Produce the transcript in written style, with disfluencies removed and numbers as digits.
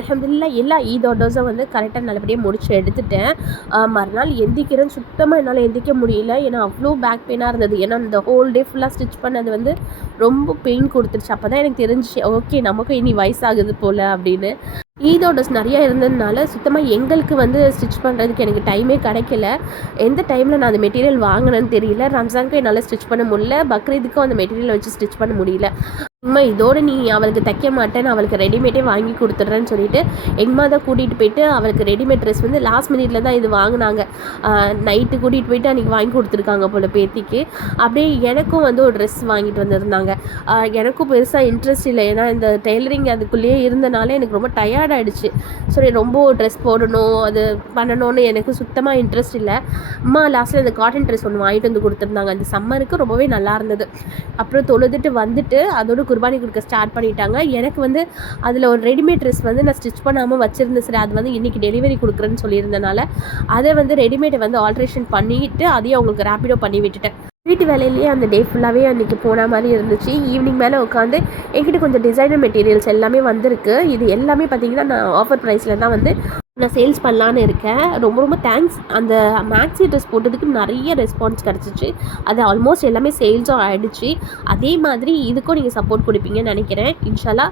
அல்ஹம்துலில்லாஹ் எல்லா ஈத் ஆர்டர்ஸும் வந்து கரெக்டாக நல்லபடியாக முடிச்சு எடுத்துட்டேன். மறுநாள் எந்திக்கிறேன்னு சுத்தமாக என்னால் எந்திரிக்க முடியல. ஏன்னா அவ்வளோ பேக் பெயினாக இருந்தது. ஏன்னா இந்த ஹோல் டே ஃபுல்லாக ஸ்டிச் பண்ணது வந்து ரொம்ப பெயின் கொடுத்துருச்சு. அப்போ தான் எனக்கு தெரிஞ்சிச்சு, ஓகே நமக்கும் இனி வயசாகுது போல் அப்படின்னு. ஈத் ஆர்டர்ஸ் நிறையா இருந்ததுனால சுத்தமாக எங்களுக்கு வந்து ஸ்டிச் பண்ணுறதுக்கு எனக்கு டைமே கிடைக்கல. எந்த டைமில் நான் அந்த மெட்டீரியல் வாங்கினேன்னு தெரியல. ரம்ஜானுக்கும் என்னால் ஸ்டிச் பண்ண முடியல, பக்ரீதுக்கும் அந்த மெட்டீரியலை வச்சு ஸ்டிச் பண்ண முடியல. அம்மா இதோடு நீ அவளுக்கு தைக்க மாட்டேன், நான் அவளுக்கு ரெடிமேடே வாங்கி கொடுத்துட்றேன்னு சொல்லிட்டு எங்கம்மா தான் கூட்டிகிட்டு போயிட்டு அவளுக்கு ரெடிமேட் ட்ரெஸ் வந்து லாஸ்ட் மினிட்ல தான் இது வாங்கினாங்க. நைட்டு கூட்டிகிட்டு போயிட்டு அன்றைக்கி வாங்கி கொடுத்துருக்காங்க போல் பேத்திக்கு. அப்படியே எனக்கும் வந்து ஒரு ட்ரெஸ் வாங்கிட்டு வந்திருந்தாங்க. எனக்கும் பெருசாக இன்ட்ரெஸ்ட் இல்லை, ஏன்னா இந்த டெய்லரிங் அதுக்குள்ளேயே இருந்தனால எனக்கு ரொம்ப டயர்ட் ஆகிடுச்சு. சரி ரொம்ப ட்ரெஸ் போடணும் அது பண்ணணும்னு எனக்கு சுத்தமாக இன்ட்ரெஸ்ட் இல்லை. அம்மா லாஸ்ட்டில் இந்த காட்டன் ட்ரெஸ் ஒன்று வாங்கிட்டு வந்து கொடுத்துருந்தாங்க. அந்த சம்மருக்கு ரொம்பவே நல்லா இருந்தது. அப்புறம் தொழுதுட்டு வந்துட்டு அதோட குர்பானி கொடுக்க ஸ்டார்ட் பண்ணிட்டாங்க. எனக்கு வந்து அதில் ஒரு ரெடிமேட் ட்ரெஸ் வந்து நான் ஸ்டிச் பண்ணாமல் வச்சுருந்தேன். சரி அது வந்து இன்றைக்கி டெலிவரி கொடுக்குறேன்னு சொல்லியிருந்தனால அதை வந்து ரெடிமேடை வந்து ஆல்ட்ரேஷன் பண்ணிவிட்டு அதையும் அவங்களுக்கு ரேப்பிடோ பண்ணி விட்டுட்டேன். வீட்டு வேலையிலேயே அந்த டே ஃபுல்லாகவே அன்றைக்கி போன மாதிரி இருந்துச்சு. ஈவினிங் மேலே உட்காந்து என்கிட்ட கொஞ்சம் டிசைனர் மெட்டீரியல்ஸ் எல்லாமே வந்திருக்கு. இது எல்லாமே பார்த்திங்கன்னா நான் ஆஃபர் ப்ரைஸில் தான் வந்து நான் சேல்ஸ் பண்ணலான்னு இருக்கேன். ரொம்ப ரொம்ப தேங்க்ஸ். அந்த மேக்ஸி ட்ரெஸ் போட்டதுக்கு நிறைய ரெஸ்பான்ஸ் கிடச்சிச்சு. அது ஆல்மோஸ்ட் எல்லாமே சேல்ஸும் ஆகிடுச்சு. அதே மாதிரி இதுக்கும் நீங்கள் சப்போர்ட் கொடுப்பீங்கன்னு நினைக்கிறேன். இன்ஷால்லா